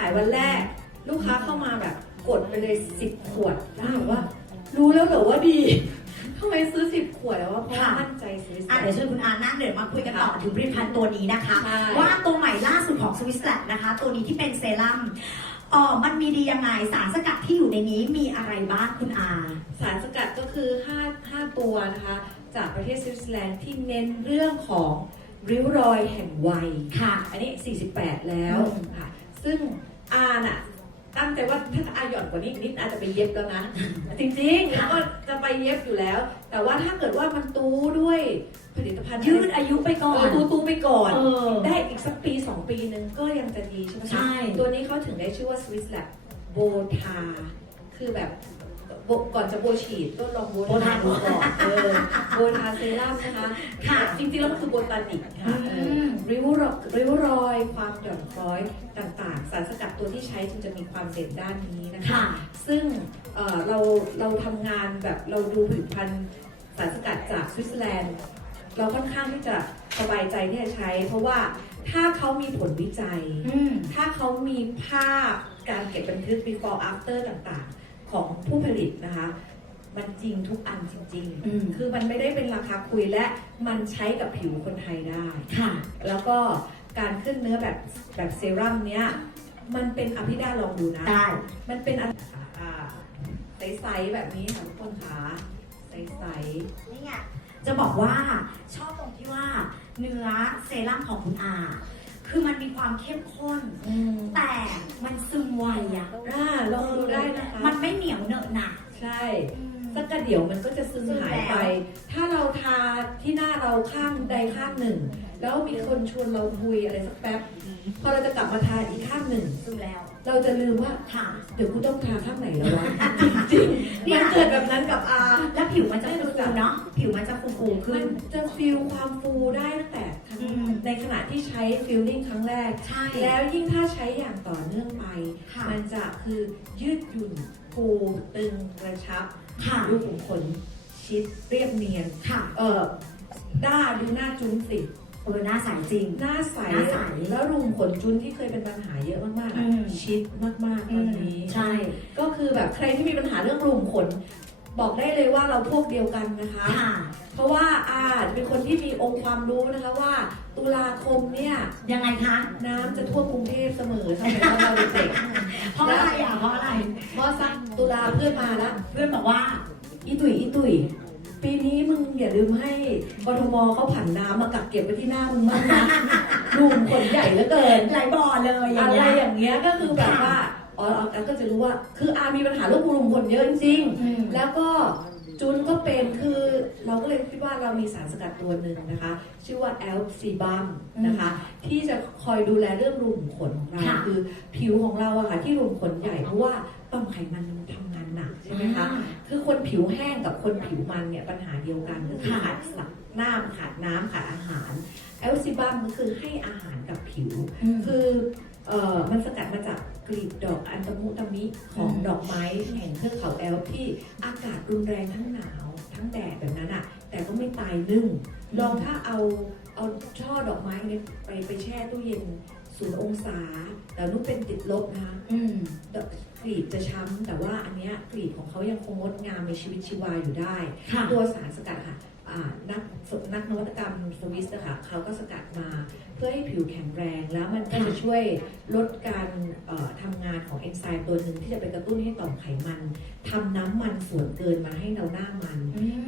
าขายวันแรก ลูกค้าเข้ามาแบบกดไปเลยสิบขวดแล้วถามว่า รู้แล้วเหรอว่าดีทำไมซื้อสิบขวดแล้วว่าเพราะว่าค่ะมั่นใจซื้ออะเดี๋ยวเชิญคุณอานั่งเดี๋ยวมาคุยกันต่อถึงผลิตภัณฑ์ตัวนี้นะคะ ใช่ ว่าตัวใหม่ล่าสุดของสวิสแลนด์นะคะ ตัวนี้ที่เป็นเซรั่มเอ๋อมันมีดียังไงสารสกัดที่อยู่ในนี้มีอะไรบ้างคุณอา สารสกัดก็คือ5 5ตัวนะคะ จากประเทศสวิตเซอร์แลนด์ที่เน้นเรื่องของริ้วรอยแห่งวัย ค่ะ อันนี้ 48 แล้วอืม ค่ะ ซึ่ง อาน่ะตั้งใจว่าถ้าอาหย่อนกว่านี้อีกนิดอาจจะไปเย็บแล้วนะ จริงๆแล้วก็จะไปเย็บอยู่แล้ว แต่ว่าถ้าเกิดว่ามันตู้ด้วยผลิตภัณฑ์ยืดอายุไปก่อเออนตู้ตู้ไปก่อนเออได้อีกสักปี 2 ปีนึงก็ยังจะดีใช่ไหมคะใช่ ตัวนี้เขาถึงได้ชื่อว่า Swiss Lab โบทาคือแบบ โบก่อนจะโบฉีดก็ลองโบทาดูก่อนเออโบทาเซรั่มนะคะค่ะจริงๆแล้วมันคือโบตานิกค่ะเออมริ้วรอยริ้วรอยความหย่อนคล้อยต่างๆ สารสกัดตัวที่ใช้จึงจะมีความเด่นด้านนี้นะคะค่ะซึ่งเอ่อเราเราทำงานแบบเราดูผลิตภัณฑ์สารสกัดจากสวิตเซอร์แลนด์เราค่อนข้างที่จะสบายใจที่จะใช้ เพราะว่าถ้าเขามีผลวิจัยอืมถ้าเขามีภาพการเก็บบันทึก before after ต่างๆ ของผู้ผลิตนะคะมันจริงทุกอันจริง อืมๆ คือมันไม่ได้เป็นราคาคุยและมันใช้กับผิวคนไทยได้ ค่ะ แล้วก็การขึ้นเนื้อแบบแบบเซรั่มเนี้ยมันเป็นอภิดาลองดูนะ ได้ มันเป็นอะไรอ่าใสๆแบบนี้ค่ะทุกคนคะใสนี่ไงจะบอกว่าชอบตรงที่ว่าเนื้อเซรั่มของคุณอา คือมันมีความเข้มข้นๆอืมแต่มันซึมไวอะอ่าลองดูได้นะคะ มันไม่เหนียวเหนอะหนะใช่ สักกระเดี๋ยวมันก็จะซึมซึมหายไปแล้วถ้าเราทาที่หน้าเราข้างใดข้างหนึ่ง แล้วมีคนชวนเราคุยอะไรสักแป๊บ พอเราจะกลับมาทาอีกข้างหนึ่ง ซึมแล้ว เราจะลืมว่าค่ะ เดี๋ยวกูต้องทาข้างไหนแล้ววะจริงๆเนี่มัยนเกิดแบบนั้นกับอา แล้วผิวมันจะฟูๆเนาะ ผิวมันจะฟูๆขึ้มัน นจะฟีลความฟูได้ตั้งแต่อืมในขณะที่ใช้ฟิลลิ่งครั้งแรก ใช่แล้วยิ่งถ้าใช้อย่างต่อเนื่องไป ค่ะ มันจะคือยืดหยุ่นฟูตึงกระชับค่ะ รูขุมขนชิดเรียบเนียน ค่ะ เออด้าดูหน้าจุ้นสิเออหน้าใสจริง หน้าใสหน้าใสแล้วรูขุมขนจุ้นที่เคยเป็นปัญหาเยอะมากๆอะอืม ชิดมากๆตอนนี้ใช่ ก็คือแบบใครที่มีปัญหาเรื่องรูขุมขน บอกได้เลยว่าเราพวกเดียวกันนะคะ ค่ะ เพราะว่าอาเป็นคนที่มีองค์ความรู้นะคะว่า ตุลาคมเนี่ย ยังไงคะ น้ำจะท่วมกรุงเทพเสมอสมัยเราเด็กเพราะอะไรอะเพราะอะไร ๆเพราะสักตุลาเพื่อนมาแล้วเพื่อนบอกว่า อีตุยอีตุย ปีนี้มึงอย่าลืมให้กทมเขาผันน้ำมากักเก็บไว้ที่หน้ามึงบ้างนะรูมขนใหญ่เหลือเกินไหลบ่อเลยอย่าอะงไรเงี้ย อย่างเงี้ยก็คือแบบว่าอ๋ออาก็จะรู้ว่า คืออามีปัญหาเรื่องรูมขนเยอะจริงๆอืม แล้วก็จุนก็เป็นคือเราก็เลยคิดว่าเรามีสารสกัดตัวหนึ่งนะคะ ชื่อว่าแอลซีบัมนะคะ ที่จะคอยดูแลเรื่องรูขุมขนของเราค่ะ คือผิวของเราอะค่ะที่รูขุมขนใหญ่เพราะว่าต่อมไขมันมันทำงาน หนักใช่ไหมคะ คือคนผิวแห้งกับคนผิวมันเนี่ยปัญหาเดียวกันก็คือค่ะขาดสักน้ำขาดน้ำขาดอาหารแอลซิบัมก็คือให้อาหารกับผิวอืมคือเอ่อมันสกัดมาจากกลีบดอกอัญตมุตมิของอืมดอกไม้แห่งเทือกเขาแอลป์ที่อากาศรุนแรงทั้งหนาว ทั้งแดดแบบนั้นอะแต่ก็ไม่ตายนึ่ง ลองถ้าเอาเอาช่อดอกไม้เนี้ไปไปแช่ตู้เย็นศูนย์องศา แต่นุ่นเป็นติดลบนะคะอืมดอกกลีบจะช้ำแต่ว่าอันเนี้ย กลีบของเขายังคงงดงามในชีวิตชีวาอยู่ได้ค่ะตัวสารสกัดค่ะอ่า นักนักนวัตกรรมสวิสนะคะเขาก็สกัดมาเพื่อให้ผิวแข็งแรงแล้วมันก็จะช่วยลดการเอ่อทำงานของเอนไซม์ตัวหนึ่งที่จะไปกระตุ้นให้ต่อมไขมันทำน้ำมันส่วนเกินมาให้เราหน้ามัน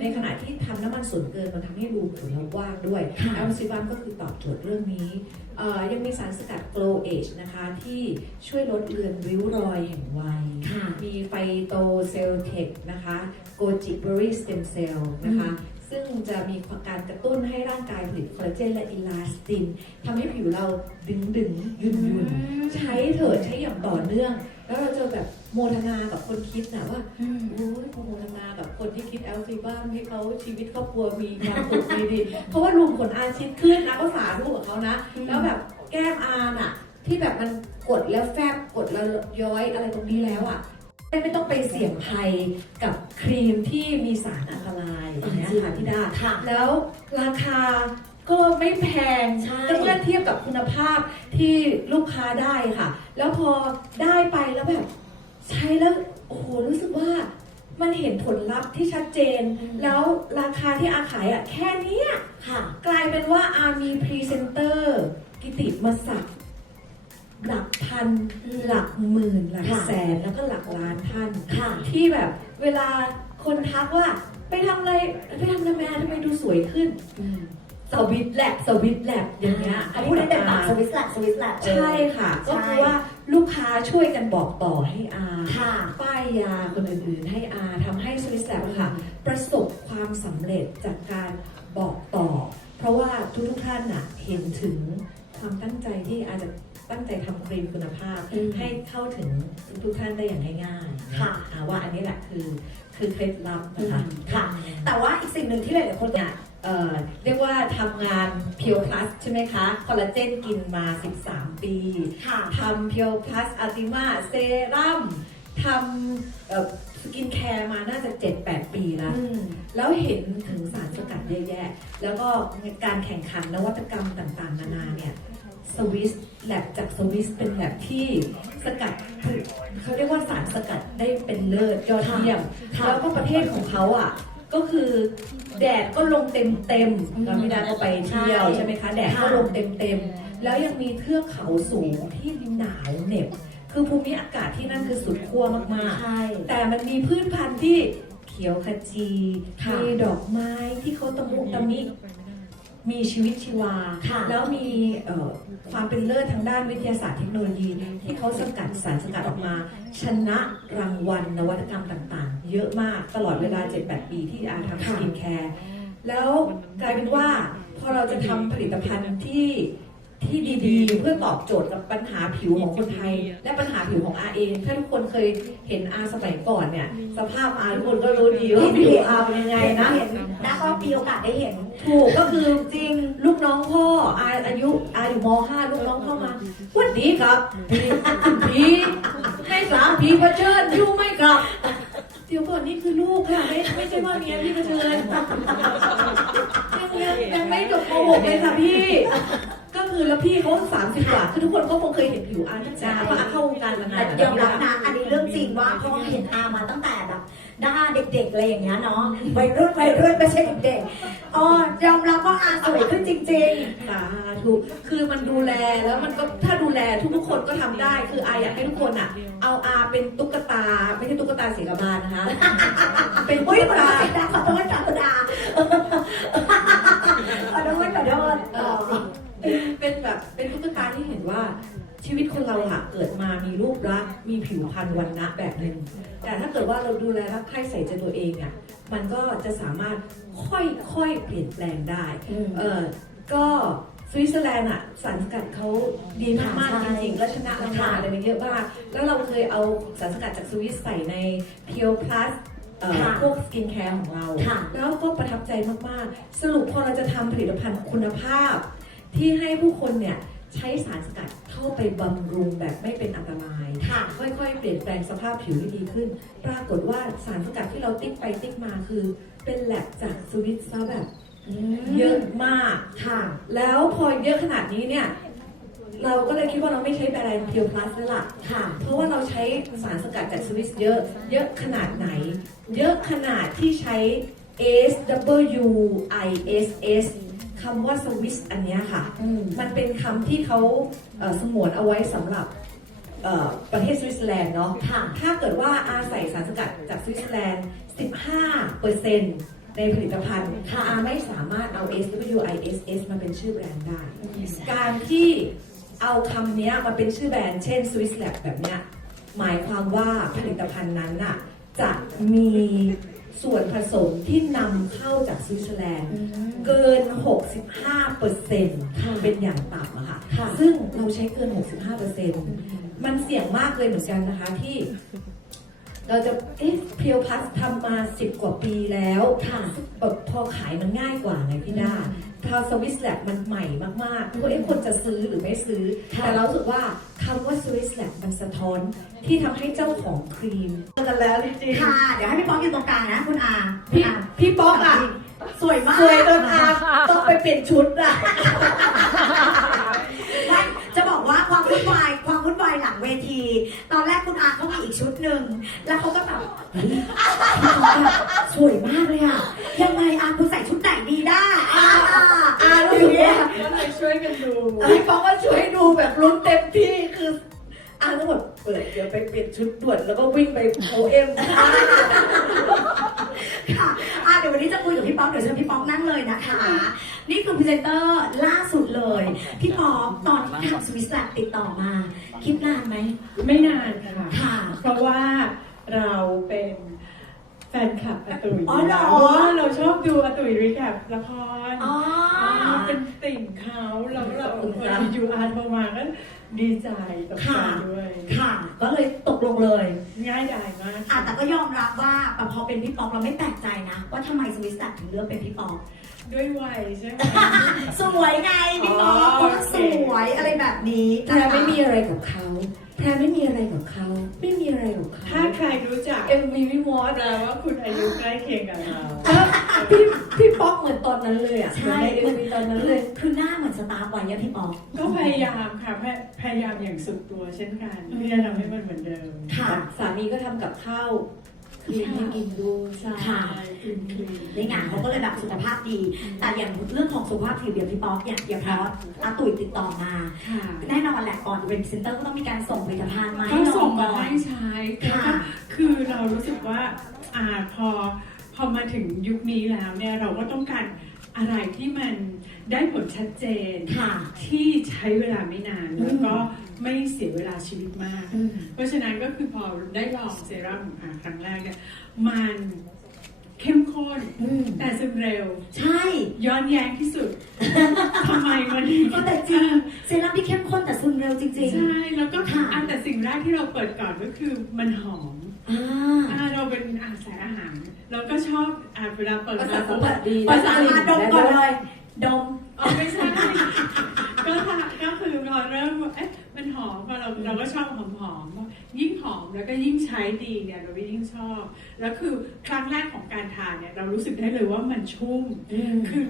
ในขณะที่ทำน้ำมันส่วนเกินมันทำให้รูขุมเรากว้างด้วยค่ะแอลซิบัมก็คือตอบโจทย์เรื่องนี้เอ่อยังมีสารสกัด Glow Age นะคะที่ช่วยลดเลือนริ้วรอยแห่งวัยค่ะมีไฟโตเซลเทคนะคะโกจิเบอรี่สเต็มเซลล์นะคะ ซึ่งจะมีการกระตุ้นให้ร่างกายผลิตคอลลาเจนและอิลาสตินทำให้ผิวเราดึงดึงๆยุนยุนๆใช้เถอะใช้อย่างต่อเนื่อง แล้วเราจะแบบโมทนากับคนคิดนะว่าอืมโอ้ยโมทนากับคนที่คิดแอลซีบ้านให้เขาชีวิตครอบครัวมีความสุขดีๆเพราะว่าลุงขนอาชิดขึ้นนะก็สาธุกับเขานะ แล้วแบบแก้มอาน่ะ ที่แบบมันกดแล้วแฟบกดแล้วย้อยอะไรตรงนี้แล้วอะ ไม่ต้องไปเสี่ยงภัยกับครีมที่มีสารอันตรายอย่างเงี้ยค่ะพี่ดาค่ะแล้วราคาก็ไม่แพงใช่เมื่อเทียบกับคุณภาพที่ลูกค้าได้ค่ะ แล้วพอได้ไปแล้วแบบ ใช้แล้วโอ้โหรู้สึกว่ามันเห็นผลลัพธ์ที่ชัดเจน แล้วราคาที่อาขายอะแค่เนี้ย ค่ะ กลายเป็นว่าอามีพรีเซนเตอร์ กิติมศักดิ์ หลักพัน หลักหมื่น หลักค่ะแสนแล้วก็หลักล้านท่านค่ะที่แบบเวลาคนทักว่าไปทำอะไรไปทำอะไรมาทำไมดูสวยขึ้นสวิตช์แลบสวิตช์แลบอย่างเงี้ยอันนี้เป็นแบบปากสวิสแลนด์สวิสแลนด์ใช่ค่ะใช่ก็คือว่าลูกค้าช่วยกันบอกต่อให้อาค่ะป้ายยาคนอื่นๆให้อาทำให้สวิสแลบค่ะ ประสบความสำเร็จจากการบอกต่อ เพราะว่าทุกๆท่านน่ะเห็นถึงความตั้งใจที่อาจจะ ตั้งใจทำครีมคุณภาพอืมให้เข้าถึงทุกๆท่านได้อย่างง่ายๆค่ะอ่าว่าอันนี้แหละคือคือเคล็ดลับนะคะอืมค่ะ แต่ว่าอีกสิ่งหนึ่งที่หลายๆคนเนี่ยเอ่อเรียกว่าทำงานเพียวพลัสใช่ไหมคะคอลลาเจนกินมา 13 ปีค่ะทำเพียวพลัสอาติมาเซรั่มทำสกินแคร์มาน่าจะ 7-8 ปีแล้วอืมแล้วเห็นถึงสารสกัดเยอะแยะ แล้วก็การแข่งขันนวัตกรรมต่างๆ นานาเนี่ย สวิสแลบจากสวิสเป็นแลบที่สกัดเขาเรียกว่าสารสกัดได้เป็นเลิศยอดเยี่ยมค่ะแล้วก็ประเทศของเขาอะก็คือแดดก็ลงเต็มเต็มๆอืมเราไม่ได้ก็ไปเที่ยวใช่ใช่ไหมคะแดดก็ค่ะลงเต็มเต็มๆแล้วยังมีเทือกเขาสูงที่หนาวเหน็บ คือภูมิอากาศที่นั่นคือสุดขั้วมากใช่ๆแต่มันมีพืชพันธุ์ที่เขียวขจีค่ะมีดอกไม้ที่เขาตะมุตะมิ มีชีวิตชีวาค่ะแล้วมีเอ่อความเป็นเลิศทางด้านวิทยาศาสตร์เทคโนโลยี ที่เขาสกัดสารสกัดออกมา ชนะรางวัลนวัตกรรมต่างๆ เยอะมากตลอดเวลา 7-8 ปีที่อาทำสค่ะกินแคร์แล้วกลายเป็นว่าพอเราจะทำผลิตภัณฑ์ที่ ที่ดีๆ เพื่อตอบโจทย์กับปัญหาผิวของคนไทย และปัญหาผิวของอาเอง ถ้าทุกคนเคยเห็นอาสมัยก่อนเนี่ย สภาพอาทุกคนก็รู้ดีว่าผิวอาเป็นยังไงนะ เห็นนะก็มีโอกาสได้เห็น ถูกก็คือจริงลูกน้องพ่ออาอายุอาอยู่ม .5 ลูกน้องเข้ามาสวัสดีครับพี่พี่ไม่สามพี่เผชิญอยู่ไหมครับเดี๋ยวก่อนนี่คือลูกค่ะไม่ไม่ใช่ว่าเมียพี่เผชิญยังยังยังไม่จบม .6 เลยค่ะพี่ก็ คือแล้วพี่เขาสามสิบกว่าคือทุกคนก็คงเคยเห็นผิวอาตั้งแต่เพราะอาเข้าวงการมานานแต่ยอมรับนะอันนี้เรื่องจริงว่าเพราะว่าเห็นอามาตั้งแต่แบบด้าเด็กๆอะไรอย่างเงี้ยเนาะวัยรุ่นวัยรุ่นไม่ใช่เด็กๆอ๋อยอมรับว่าอาสวยขึ้นจริงสาธุคือมันดูแลแล้วมันก็ถ้าดูแลทุกๆคนก็ทำได้ คืออาอยากให้ทุกคนอะ เอาอาเป็นตุ๊กตาไม่ใช่ตุ๊กตาเสียกบาลนะคะ เป็นๆอุ้ตุ๊ยกขอโทตาษนะขอโทษค่ะคุณอาขอโทษขอโทษ เอ่อเป็นแบบเป็นตุ๊กตาที่เห็นว่าชีวิตคนเราอะเกิดมามีรูปลักษณ์มีผิวพรรณวันนะแบบหนึ่งแต่ถ้าเกิดว่าเราดูแลรักใคร่ใส่ใจตัวเองอะมันก็จะสามารถค่อยๆเปลี่ยนแปลงได้เออก็สวิตเซอร์แลนด์อะสารสกัดเขาดีมากๆใช่จริงๆแล้วชนะรางวัลค่ะอะไรมาเยอะมากแล้วเราเคยเอาสารสกัดจากสวิสใส่ในเพียวพลัสค่ะพวกสกินแคร์ของเราค่ะแล้วก็ประทับใจมากๆ สรุปพอเราจะทำผลิตภัณฑ์คุณภาพ ที่ให้ผู้คนเนี่ยใช้สารสกัดเข้าไปบำรุงแบบไม่เป็นอันตรายค่ะค่อยๆ เปลี่ยนแปลงสภาพผิวให้ดีขึ้น ปรากฏว่าสารสกัดที่เราติ๊กไปติ๊กมาคือ เป็นแลบจากสวิตซะแบบเยอะมากค่ะ แล้วพอเยอะขนาดนี้เนี่ยเราก็เลยคิดว่าเราไม่ใช้แบรนด์เพียวพลัสแล้วล่ะค่ะ เพราะว่าเราใช้สารสกัดจากสวิสเยอะ เยอะขนาดไหน เยอะขนาดที่ใช้ S W I S S คำว่าสวิสอันเนี้ยค่ะอืมมันเป็นคำที่เขาเอ่อสงวนเอาไว้สำหรับเอ่อประเทศสวิตเซอร์แลนด์เนาะ ค่ะ ถ้าเกิดว่าอาศัยสารสกัดจากสวิตเซอร์แลนด์ 15%ในผลิตภัณฑ์ค่ะ อาไม่สามารถเอา S W I S S มาเป็นชื่อแบรนด์ได้ การที่เอาคำเนี้ยมาเป็นชื่อแบรนด์เช่น Swiss Lab แบบเนี้ยหมายความว่าผลิตภัณฑ์นั้นน่ะจะมี ส่วนผสมที่นำเข้าจากสวิตเซอร์แลนด์ เกิน 65เปอร์เซ็นต์ค่ะเป็นอย่างต่ำอะค่ะค่ะ ซึ่งเราใช้เกิน 65เปอร์เซ็นต์มันเสี่ยงมากเลยเหมือนกันนะคะที่ เราจะ เอ๊ะเพียวพัสทำมา 10 กว่าปีแล้วค่ะแบบพอขายมันง่ายกว่าไงพี่ด้า พอสวิสแลบมันใหม่มากๆว่าเอ๊ะคนจะซื้อหรือไม่ซื้อค่ะแต่เรารู้สึกว่าคำว่า Swiss Lab มันสะท้อนที่ทำให้เจ้าของครีมกันแล้วจริงค่ะ เดี๋ยวให้พี่ป๊อกอยู่ตรงกลางนะคุณอาๆพี่พี่ป๊อกอะสวยมากสวยจนอาต้องไปเปลี่ยนชุดอะ ไม่จะบอกว่าความวุ่นวายค วามวุ่นวายหลังเวที ตอนแรกคุณอาเขามีอีกชุดหนึ่ง แล้วเขาก็แบบเฮ้ยพี่ป๊อกอะสวยมากเลยอะ ยังไงอาคุณใส่ชุดไหนดีได้อาอารู้สึกว่าก็เลยช่วยกันดูพี่ป๊อกก็ช่วยดูแบบลุ้นเต็มที่คืออาทั้งหมดเปิดเดี๋ยวไปเปลี่ยนชุดด่วนแล้วก็วิ่งไปโอเอ็มค่ะอะเดี๋ยววันนี้จะคุยกับพี่ป๊อกเดี๋ยวเชิญพี่ป๊อกนั่งเลยนะคะ นี่คือพรีเซนเตอร์ล่าสุดเลย พี่ป๊อกตอนที่ทำสวิสแลนด์ติดต่อมา คิดนานไหม ไม่นานค่ะ ค่ะ เพราะว่าเราเป็นแฟนคลับอาตุ๋ยอ๋อเหรอ เพราะว่าเราชอบดูอาตุ๋ยรีแคปละครอ๋อ เป็นติ่งเขาแล้วเราขอบคุณคนค่ะอยู่อาร์โทรมาก็ดีใจตกใจค่ะ ด้วย ค่ะ ก็เลยตกลงเลยง่ายดายมาก อะแต่ก็ยอมรับว่าแต่พอเป็นพี่ป๊อกเราไม่แปลกใจนะ ว่าทำไมสวิสแลนด์ถึงเลือกเป็นพี่ป๊อก ด้วยวัยใช่ไหม สวยไงพี่ป๊อกอ๋อเพราะว่าโอเคสวยอะไรแบบนี้แพรไม่มีอะไรกับเขาแพรไม่มีอะไรกับเขาไม่มีอะไรกับเขาถ้าใครรู้จักเอ็มวีวิวอตแปลว่าคุณอายุใกล้เคียงกับเราพี่พี่ป๊อกเหมือนตอนนั้นเลยอะใช่เอ็มวีตอนนั้นเลย คือหน้าเหมือนสตาร์ฟไว้อะพี่ป๊อกก็พยายามค่ะพยพยายามอย่างสุดตัวเช่นกันที่จะทำให้มันเหมือนเดิมค่ะสามีก็ทำกับข้าว คลีนให้กินด้วยใช่ค่ะคลีนคลีนในงานเขาก็เลยแบบสุขภาพดี แต่อย่างเรื่องของสุขภาพผิวอย่างพี่ป๊อกอย่างอย่างพออาตุ๋ยติดต่อมาค่ะแน่นอนแหละก่อนจะเป็นพรีเซนเตอร์ก็ต้องมีการส่งผลิตภัณฑ์มาก็ให้น้อส่งงมาก่อน ให้ใช้ค่ะแล้วก็คือเรารู้สึกว่าอ่าพอพอมาถึงยุคนี้แล้วเนี่ยเราก็ต้องการ อะไรที่มันได้ผลชัดเจนค่ะที่ใช้เวลาไม่นานอืมแล้วก็ไม่เสียเวลาชีวิตมากอืมเพราะฉะนั้นก็คือพอได้ลองเซรั่มอ่าครั้งแรกเนี่ยมันเข้มข้นอืมแต่ซึมเร็ว ใช่ ย้อนแย้งที่สุดทำไมมันถึงก็แต่จริงเซรั่มที่เข้มข้นแต่ซึมเร็วจริงใช่ แล้วก็ค่ะอันแต่สิ่งแรกที่เราเปิดก่อนก็คือมันหอมๆ อ่า อ่าเราเป็นอาสายอาหารเราก็ชอบอ่าเวลาเปิดภามาษาสัมผัสดีภาษามาดมก่อนเลยดม อ๋อไม่ใช่ก็ค่ะก็คือเราเริ่มว่าเอ๊ะมันหอมพอเราเราก็ชอบหอมหอมๆยิ่งหอมแล้วก็ยิ่งใช้ดีเนี่ยเราก็ยิ่งชอบ แล้วคือครั้งแรกของการทานเนี่ยเรารู้สึกได้เลยว่ามันชุ่มคือ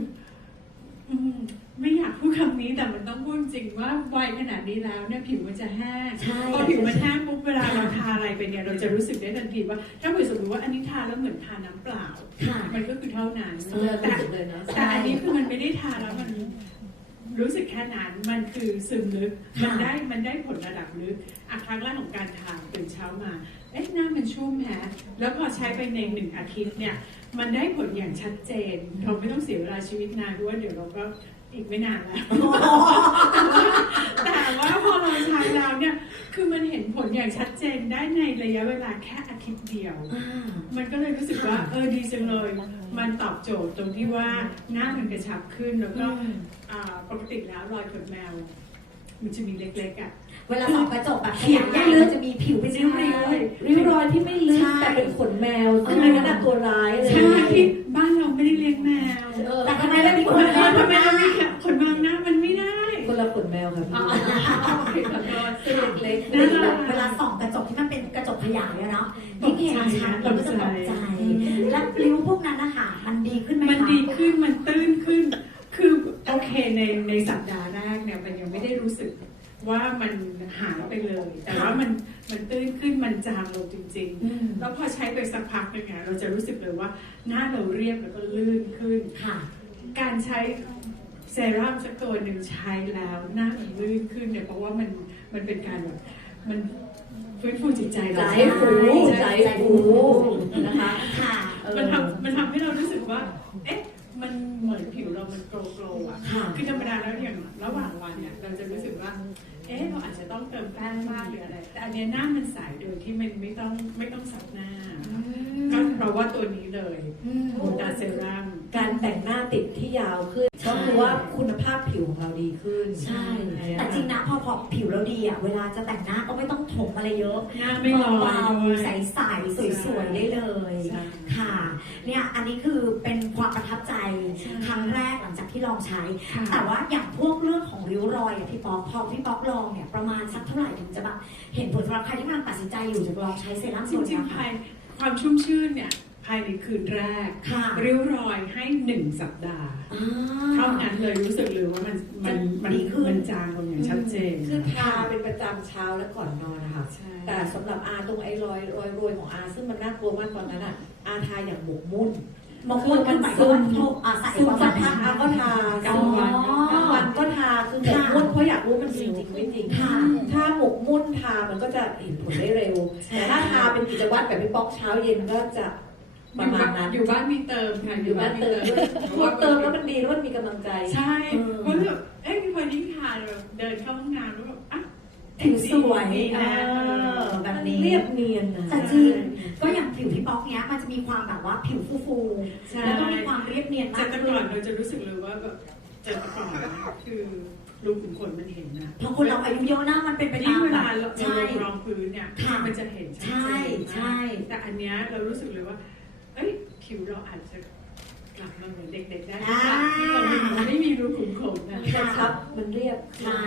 อืม ไม่อยากพูดคำนี้แต่มันต้องพูดจริงว่าวัยขนาดนี้แล้วเนี่ยผิวมันจะแห้งใช่พอผิวมันแห้งปุ๊บเวลาเราทาอะไรไปเนี่ยเราจะรู้สึกได้ทันทีว่า ถ้าเกิดสมมติว่าอันนี้ทาแล้วเหมือนทาน้ำเปล่า ค่ะมันก็คือเท่านั้นเออแต่เลยนะแต่อันนี้คือมันไม่ได้ทาแล้วมันรู้สึกแค่นั้นมันคือซึมลึกค่ะ มันได้มันได้ผลระดับลึกอะครั้งแรกของการทาตื่นเช้ามาเอ๊ะหน้ามันชุ่มแฮะแล้วพอใช้ไปในหนึ่งอาทิตย์เนี่ยมันได้ผลอย่างชัดเจนเราไม่ต้องเสียเวลาชีวิตนานเพราะว่าเดี๋ยวเราก็ อีกไม่นานแล้วแต่ว่าพอเราใช้แล้วเนี่ย คือมันเห็นผลอย่างชัดเจนได้ในระยะเวลาแค่อาทิตย์เดียวอ่ามันก็เลยรู้สึกว่าค่ะเออดีจังเลย มันตอบโจทย์ตรงที่ว่าหน้ามันกระชับขึ้นแล้วก็อ่าปกติแล้วรอยขนแมว มันจะมีเล็กๆอะ เวลาส่องกระจกแบบขยายใหญ่มันจะมีผิวเป็นริ้วริ้วรอยที่ไม่ลึกใช่แต่เป็นขนแมวซึ่งอันนั้นน่ะตัวร้ายเลยใช่ที่บ้านเราไม่ได้เลี้ยงแมวเออๆแต่ทำไมเรามีคนทำแบไมบเราไม่นั้นขนแมวหน้ามันไม่ได้คนละขนแมวค่ะพี่อ๋อโอเคขอโทษตัวเล็กเวลาเวลาส่องกระจกที่มันเป็นกระจกขยายอะเนาะยิ่งเห็นชัดเราก็จะตกใจ แล้วริ้วพวกนั้นนะคะมันดีขึ้นไหมคะมันดีขึ้นมันตื้นขึ้น คือโอเคในในสัปดาห์แรกเนี่ยมันยังไม่ได้รู้สึก ว่ามันหายไปเลย แต่ว่ามันมันตื้นขึ้นมันจางลงจริงอืมๆแล้วพอใช้ไปสักพักหนึงอะเราจะรู้สึกเลยว่าหน้าเราเรียบแล้วก็ลื่นขึ้นค่ะการใช้เซรั่มสักตัวหนึ่งใช้แล้วหน้ามันลื่นขึ้นเนี่ยเพราะว่ามันมันเป็นการแบบมันฟื้นฟูจิตใจใจเราฟูใจฟูนะคะค่ะมันทำมันทำให้เรารู้สึกว่า เอ๊ะมันเหมือนผิวเรามันโกลโกลอะค่ะคือธรรมดาแล้วอย่างระหว่างวันเนี่ย เราจะรู้สึกว่า เอ๊ะเราอาจจะต้องเติมแป้งบ้างหรืออะไร แต่อันเนี้ยหน้ามันใสโดยที่มันไม่ต้องไม่ต้องสับหน้า ก็เพราะว่าตัวนี้เลยอืมบูตาเซรั่มการแต่งหน้าติดที่ยาวขึ้นใช่ก็คือว่าคุณภาพผิวของเราดีขึ้น ใช่ แต่จริงนะพอพอผิวเราดีอะเวลาจะแต่งหน้าก็ไม่ต้องถมอะไรเยอะหน้าไม่ลอยเบาด้วยๆใสๆสวยๆได้เลยใช่ค่ะเนี่ยอันนี้คือเป็นความประทับใจใช่ครั้งแรกหลังจากที่ลองใช้ค่ะแต่ว่าอย่างพวกเรื่องของริ้วรอยอะพี่ป๊อกพอพี่ป๊อกลองเนี่ยประมาณสักเท่าไหร่ถึงจะแบบเห็นผลสำหรับใครที่กำลังตัดสินใจอยู่จะลองใช้เซรั่มจตัวรินี้งๆภาย ความชุ่มชื่นเนี่ยภายในคืนแรกค่ะริ้วรอยให้หนึ่งสัปดาห์อ่า เท่านั้นเลยรู้สึกเลยว่ามันมันมันดีขึ้น มันจางลงอย่างชัดเจนคือทาเป็นประจำเช้าและก่อนนอนนะคะ ใช่แต่สำหรับอาตรงไอ้รอยรอยรวยของอา ซึ่งมันน่ากลัวมากตอนนั้นอะอาทาอย่างหมกมุ่นบางคนมันหมายความว่าโทรอ่าใส่ซุ่มประสัมาณกพักอาก็ทากลางวันกลาหมกมุ่นทามันก็จะเห็นผลได้เร็ว แต่ถ้าทาเป็นกิจวัตรแบบพี่ป๊อกเช้าเย็นก็จะประมาณนั้นอยู่บ้านมีเติมค่ะอยู่บ้านเติมพอเติมแล้วมันดีแล้วมันมีกำลังใจ ใช่เออเพราะแบบเอ้ยพอยิ่งทานแบบเดินเข้าห้องน้ำแล้วแบบอะผิวสวยดีเอนะอแบบนี้เรียบเนียนนะแต่จริงก็อย่างผิวพี่ป๊อกเนี้ยมันจะมีความแบบว่าผิวฟูใช่ๆแล้วก็มีความเรียบเนียนจามากกแต่ขึ้ก่อนนเราจะรู้สึกเลยว่าแบบจากแต่ก่อนคือ รูขุมขนมันเห็นนะเพราะคนเราอายุเยอะนะมันเป็นไปยิ่ตางมเวแบลาบเราใช่รองพื้นเนี่ยค่ะมันจะเห็นชัดใช่เจนใช่มากแต่อันเนี้ยเรารู้สึกเลยว่าเอ้ยผิวเราอาจจะกลับมาเหมือนเด็กๆได้อ่าที่เราไม่ไม่มีรูขุมขนนะกระชับมันเรียบใช่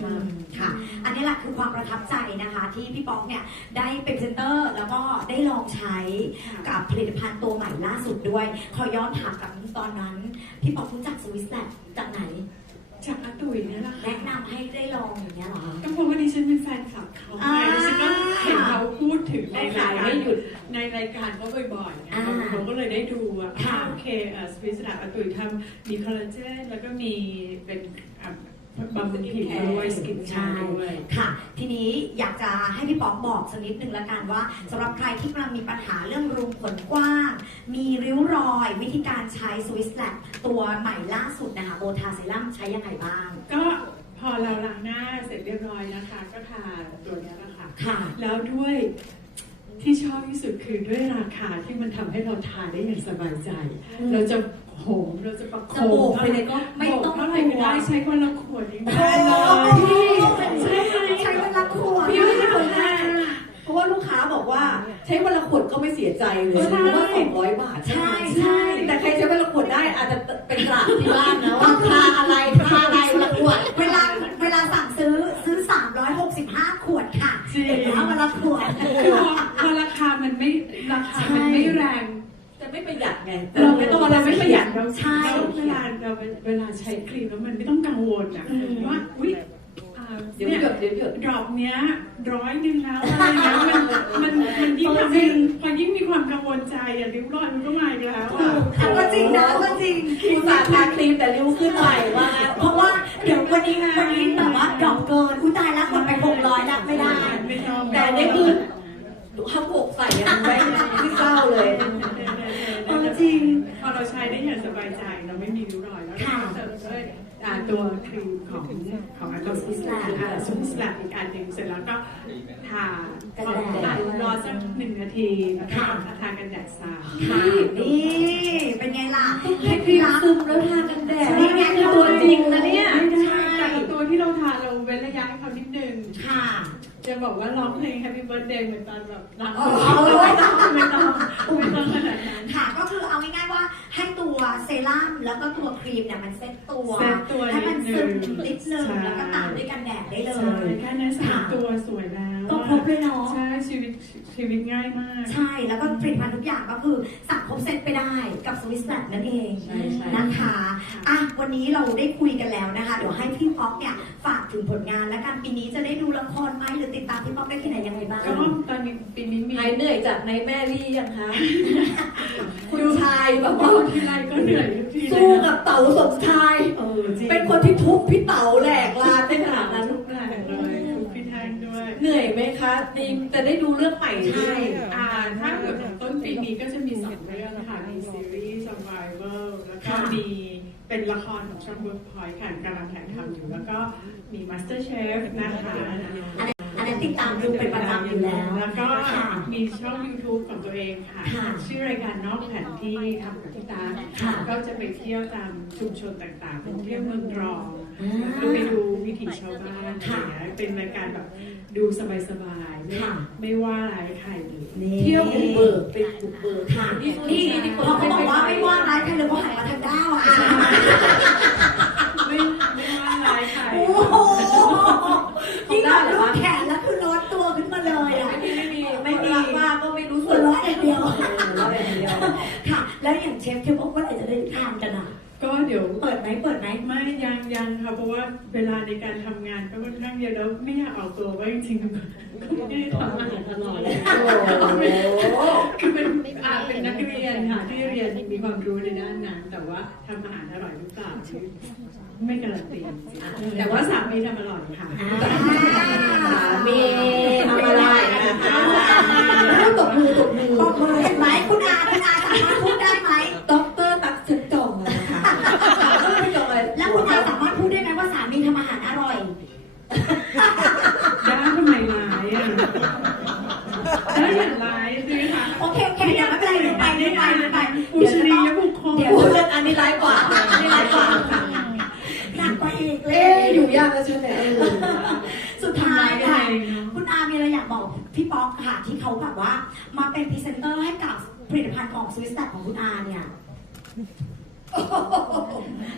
อืมค่ะ อันนี้แหละคือความประทับใจนะคะ ที่พี่ป๊อกเนี่ยได้เป็นพรีเซนเตอร์ แล้วก็ได้ลองใช้กับผลิตภัณฑ์ตัวใหม่ล่าสุดด้วย ขอย้อนถามกับตอนนั้น พี่ป๊อกรู้จักสวิสแลนด์จากไหน จากอาตุ๋ยเนี่ยแหละค่ะแนะนำให้ได้ลองอย่างเงี้ยเหรอคะ ก็เพราะว่าดิฉันเป็นแฟนคลับเขาอ่าไงดิฉันก็เห็นเขาพูดถึงในเขาราขายยการไม่หยุดในรายการเขาบ่อยๆไงอ่าเราก็เลยได้ดูว่าค่ะอ่าโอเคเอ่อสวิสดาอาตุ๋ยทำมีคอลลาเจนแล้วก็มีเป็นอะบำรุงผิวด้วยสกินแคร์ด้วย ค่ะ ทีนี้อยากจะให้พี่ป๊อกบอกสักนิดหนึ่งละกันว่าสำหรับใครที่กำลังมีปัญหาเรื่องรูขนกว้าง มีริ้ว รอยวิธีการใช้สวิสแลนตัวใหม่ล่าสุดนะคะโบทาเซรั่มใช้ยังไงบ้าง ก็พอเราล้างหน้าเสร็จเรียบร้อยนะคะ ก็ทาตัวเนี้ยแหละค่ะ ค่ะ แล้วด้วยที่ชอบที่สุดคือด้วยราคาที่มันทำให้เราทานได้อย่างสบายใจเราจะโหมเราจะประโคจะโบมกไปเลยก็ไม่ต้องเท่าไหร่ก็ได้ใช้คนละขวดเองได้โอ้เลยใช่ใช้เวลาขวด พี่ไม่ใช่คนแรก เพราะว่า ลูกค้าบอกว่าใช้วันละขวดก็ไม่เสียใจเลยใช่เพราะว่าสองร้อยบาทใช่ใช่แต่ใครใช้วันละขวดได้อาจจะเป็นกระดาษที่บ้านนะว่าทาอะไรทาอะไรวันละขวดเวลาเวลาสั่งซื้อซื้อ 365 ขวดค่ะจริงแล้วเวลาขวดคือพอพอราคามันไม่ราคามันไม่แรงจะไม่ประหยัดไงเราไม่ต้องเราไม่ประหยัดเราใช่เราเวลาเราเวลาใช้ครีมแล้วมันไม่ต้องกังวลอะอืมว่าอุ้ยอ่า เดี๋ยวเนี่ยหยดเดี๋ยวหยดดรอปเนี้ยร้อยหนึ่งแล้วอะไรเงี้ยมันมันมันยิ่งทำให้พอยิ่งมีความกังวลใจอะริ้วรอยมันก็มาอีกแล้วอะอะก็จริงนะก็จริงอุตส่าห์ทาครีมแต่ริ้วขึ้นใหม่ว่างั้นเพราะว่าเดี๋ยววันนี้วันนี้แบบว่าดอกเกินอุ้ยตายแล้วหมดไปหกร้อยแล้วไม่ได้ไม่ต้องแต่อันนี่คือห้ามหกใส่ยังไว้ที่เศร้าเลยเออจริงพอเราใช้ได้อย่างสบายใจเราไม่มีริ้วรอยแล้วค่ะเราเติมด้วยอ่า ตัวครีมของของอัลโตสวิสแลนด์อ่าสวิสแลนด์อีกอันหนึ่งเสร็จแล้วก็ทากันแดดรอสักหนึ่งนาทีแล้วก็ค่ะทากันแดดทรายค่ะนี่เป็นไงล่ะให้ครีมซึมแล้วทากันแดดนี่ไงคือตัวจริงนะเนี่ยไม่ได้แต่ละตัวที่เราทาเราเว้นระยะให้เขานิดนึงค่ะจะบอกว่าร้องเพลง Happy Birthday เหมือนตอนแบบร้องอ๋อไม่ต้องไม่ต้องไม่ต้องขนาดนั้น เซรั่มแล้วก็ตัวครีมเนี่ยมันเซ็ตตัวเซ็ตตัวให้มันซึมนิดนึงนิดนึงใช่แล้วก็ตามด้วยกันแดดได้เลใช่ย แค่นั้นสามตัวสวยแล้วก็ครบเลยเนาะ ใช่ชีวิตชีวิตง่ายมาก ใช่ แล้วก็ผลิตภัณฑ์ทุกอย่างก็คือสั่งครบเซ็ตไปได้กับสวิสแลนด์นั่นเองใช่ใช่ นะคะอะวันนี้เราได้คุยกันแล้วนะคะ เดี๋ยวให้พี่ป๊อกเนี่ยฝากถึงผลงานและกันปีนี้จะได้ดูละครไหมหรือติดตามพี่ป๊อกได้ที่ไหนยังไงบ้าง ก็ตอนนี้ปีนี้มีหายเหนื่อยจากในแม่รี่ยังคะ คุณชายแบบว่าดูทีไรก็เหนื่อยทุกทีเลยสู้กับเต๋าสมชาย เออจริงเป็นคนที่ทุบพี่เต๋าแหลกลานได้ขนาดนั้น ทุกแรงเลยทุกพี่แทงด้วย เหนื่อยไหมคะดิมจะได้ดูเรื่องใหม่ใช่ อ่าถ้าเกิดต้นปีนี้ก็จะมีสองเรื่องค่ะมีซีรีส์ Survival แล้วก็ค่ะ มีเป็นละครของช่อง Workpoint ค่ะกำลังถ่ายทำอยู่ แล้วก็มี Master Chef นะคะ อันนั้นติดตามดูเป็นประจำอยู่แล้วแล้วก็ค่ะ มีช่อง YouTube ของตัวเองค่ะ ค่ะชื่อรายการนอกแผนที่ทำกับพี่ตาค่ะ ก็จะไปเที่ยวตามชุมชนต่างๆไปเที่ยวเมืองรองอ่าก็ไปดูวิถีชาวบ้านอะไรอย่างเงี้ยเป็นรายการแบบดูสบายๆไม่ค่ะ ไม่ว่าร้ายใครเลยนี่เที่ยวบุกเบิกเป็นบุกเบิกค่ะนี่นี่นี่นี่พอเขาบอกว่าไม่ว่าร้ายใครเลยเขาหันมาทางด้าวอะไม่ไม่ว่าร้ายใครโอ้โหยิ่งแบบลูกแขนแล้ว เราะอย่างเดียวหัวเราะอย่างเดียวค่ะ แล้วอย่างเชฟเชฟบอกว่าไหนจะได้ทานกันอะ ก็เดี๋ยวเปิดไหมเปิดไหมไม่ยังยังค่ะเพราะว่าเวลาในการทำงานก็ค่อนข้างเยอะแล้วไม่อยากออกตัวว่าจริงๆก็ไม่ได้ทำอาหารตลอดเลยโอ้โหคือเป็นอ่าเป็นนักเรียนค่ะที่เรียนมีความรู้ในด้านนั้นแต่ว่าทำอาหารอร่อยหรือเปล่าไม่การันตีแต่ว่าสามีทำอร่อยค่ะสามีทำอะไร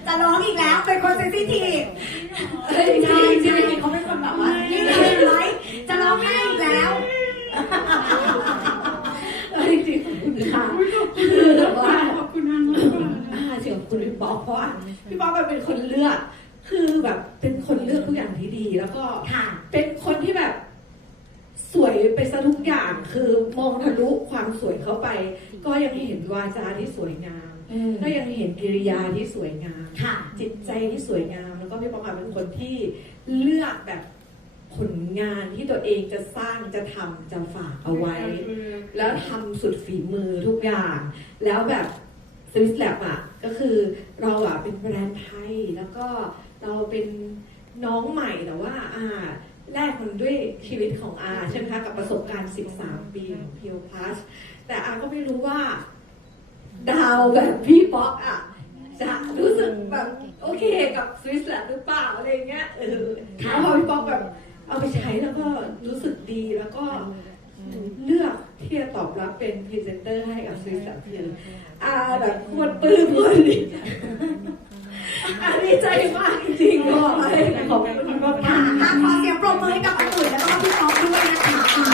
จะร้องอีกแล้ว เป็นคนเซนซิทีฟเฮ้ยใช่จริงใช่จริงเขาเป็นคนแบบว่านี่เห็นไหมจะร้องไห้อีกแล้วเฮ้ยจริงค่ะคือแบบว่าขอบคุณมากมากกว่าอ่าเสียงคุณพี่ป๊อกเพราะว่าพี่ป๊อกมันเป็นคนเลือก คือแบบเป็นคนเลือกทุกอย่างที่ดี แล้วก็ค่ะเป็นคนที่แบบสวยไปซะทุกอย่างคือมองทะลุความสวยเข้าไป ก็ยังเห็นวาจาที่สวยงาม ก็ยังเห็นกิริยาที่สวยงามค่ะจิตใจที่สวยงาม แล้วก็พี่ปองอะเป็นคนที่เลือกแบบผลงานที่ตัวเองจะสร้างจะทำจะฝากเอาไว้ แล้วทำสุดฝีมือทุกอย่าง แล้วแบบสวิสแลบอะก็คือเราอะเป็นแบรนด์ไทย แล้วก็เราเป็นน้องใหม่แต่ว่าอ่าแรกมันด้วยชีวิตของอาใช่ไหมคะกับประสบการณ์ 13 ปีของ p พียวพลัสแต่อาก็ไม่รู้ว่า ดาวแบบพี่ป๊อกอะจะรู้สึกแบบโอเคกับสวิสแลนด์หรือเปล่าอะไรเงี้ยเออแล้วพอพี่ป๊อกแบบเอาไปใช้แล้วก็รู้สึกดีแล้วก็เลือกที่จะตอบรับเป็นพรีเซนเตอร์ให้กับสวิสแลนด์คืออาแบบควรปลื้มคนดีอะดีใจมากจริงๆก็ขอบคุณมากๆค่ะขอเสียงปรบมือให้กับคนอื่นแล้วก็พี่ป๊อกด้วยนะคะ